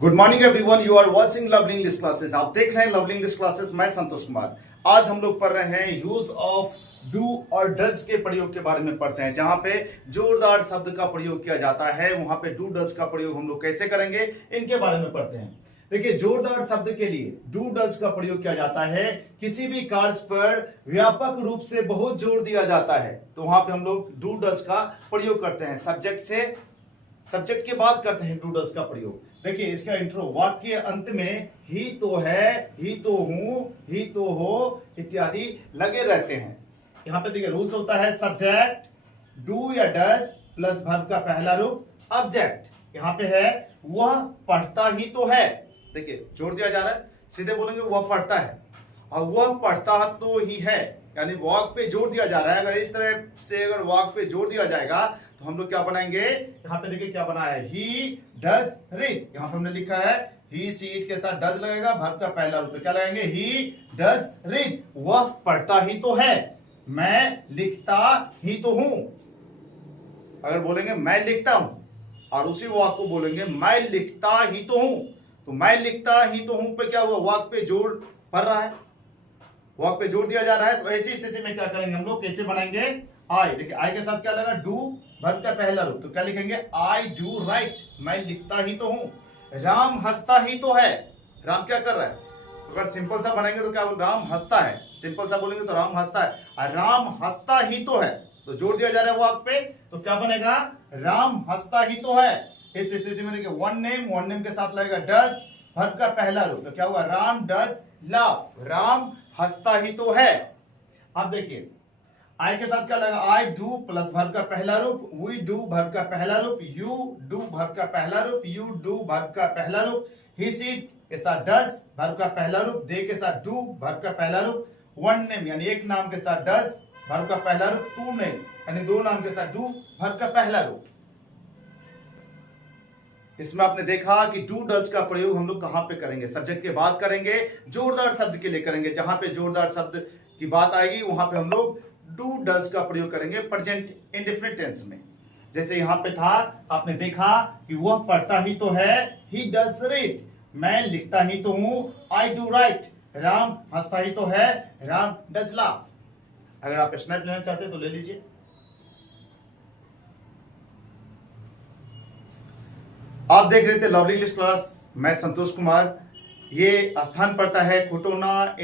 Good morning everyone, you are watching lovely English classes. आप देख रहे हैं लवली इंग्लिश क्लासेस। मैं संतोष कुमार। आज हम लोग पढ़ रहे हैं यूज ऑफ डू और डज के प्रयोग के बारे में पढ़ते हैं। जहां पे जोरदार शब्द का प्रयोग किया जाता है वहां पे डू डज का प्रयोग हम लोग कैसे करेंगे इनके बारे में पढ़ते हैं। देखिए, जोरदार शब्द के लिए डू डज का प्रयोग किया जाता है। किसी भी कार्य पर व्यापक रूप से बहुत जोर दिया जाता है तो वहां पे हम लोग डू डज का प्रयोग करते हैं। सब्जेक्ट के बाद करते हैं डू डज का प्रयोग। देखिए, इसका इंट्रो वाक्य के अंत में ही तो है, ही तो हूं, ही तो हो इत्यादि लगे रहते हैं। यहां पे देखिए रूल्स होता है सब्जेक्ट डू या डज प्लस वर्ब का पहला रूप ऑब्जेक्ट। यहां पे है वह पढ़ता ही तो है। देखिए जोड़ दिया जा रहा है, सीधे बोलेंगे वह पढ़ता है और वह पढ़ता तो ही है, यानी वाक पे जोर दिया जा रहा है। अगर इस तरह से अगर वाक पे जोर दिया जाएगा तो हम लोग क्या बनाएंगे, यहाँ पे देखिए क्या बना है, ही डज रीड। यहाँ पे हमने लिखा है ही सी इट के साथ डज लगेगा, वर्ब का पहला रूप, तो क्या लगाएंगे, ही डज रीड। वह पढ़ता ही तो है, मैं लिखता ही तो हूं। अगर बोलेंगे मैं लिखता हूं और उसी वाक को बोलेंगे मैं लिखता ही तो हूं, तो मैं लिखता ही तो हूं पे क्या हुआ, वाक पे जोर पड़ रहा है, वाक पे जोर दिया जा रहा है। तो ऐसी स्थिति में क्या करेंगे हम लोग, कैसे बनाएंगे, आई। देखिए आई के साथ क्या लगा, डू वर्ब का पहला रूप, तो क्या लिखेंगे, आई डू राइट, मैं लिखता ही तो हूं। राम हंसता ही तो है, राम क्या कर रहा है, अगर सिंपल सा बनाएंगे तो क्या, राम हंसता है, सिंपल सा बोलेंगे तो राम हंसता है, और राम हंसता ही तो है, तो जोर दिया जा रहा है वाक पे, तो क्या बनेगा, राम हंसता ही तो है। इस स्थिति में देखिए वन नेम के साथ लगेगा डज वर्ब का पहला रूप, तो क्या हुआ, राम डज लाफ, राम हंसता ही तो है। अब देखिए आई के साथ क्या लगा, आई डू प्लस वर्ब का पहला रूप, वी डू वर्ब का पहला रूप, यू डू वर्ब का पहला रूप, यू डू वर्ब का पहला रूप, ही सीट के साथ डज वर्ब का पहला रूप, दे के साथ डू वर्ब का पहला रूप, वन नेम यानी एक नाम के साथ डज वर्ब का पहला रूप, टू नेम यानी दो नाम के साथ डू वर्ब का पहला रूप। इसमें आपने देखा कि डू डज का प्रयोग हम लोग कहां पे करेंगे, सब्जेक्ट के बाद करेंगे, जोरदार शब्द के लिए करेंगे। जहां पे जोरदार शब्द की बात आएगी वहां पे हम लोग डू डज का प्रयोग करेंगे प्रेजेंट इंडेफिनिट टेंस में। जैसे यहां पे था, आपने देखा कि वह पढ़ता ही तो है, ही डज रीड, मैं लिखता ही तो हूं, आई डू राइट, राम हंसता ही तो है, राम डज लाफ। अगर आप स्नैप लेना चाहते हैं तो ले लीजिए। आप देख रहे थे लवली इंग्लिश क्लास, मैं संतोष कुमार। ये स्थान पड़ता है खुटोना।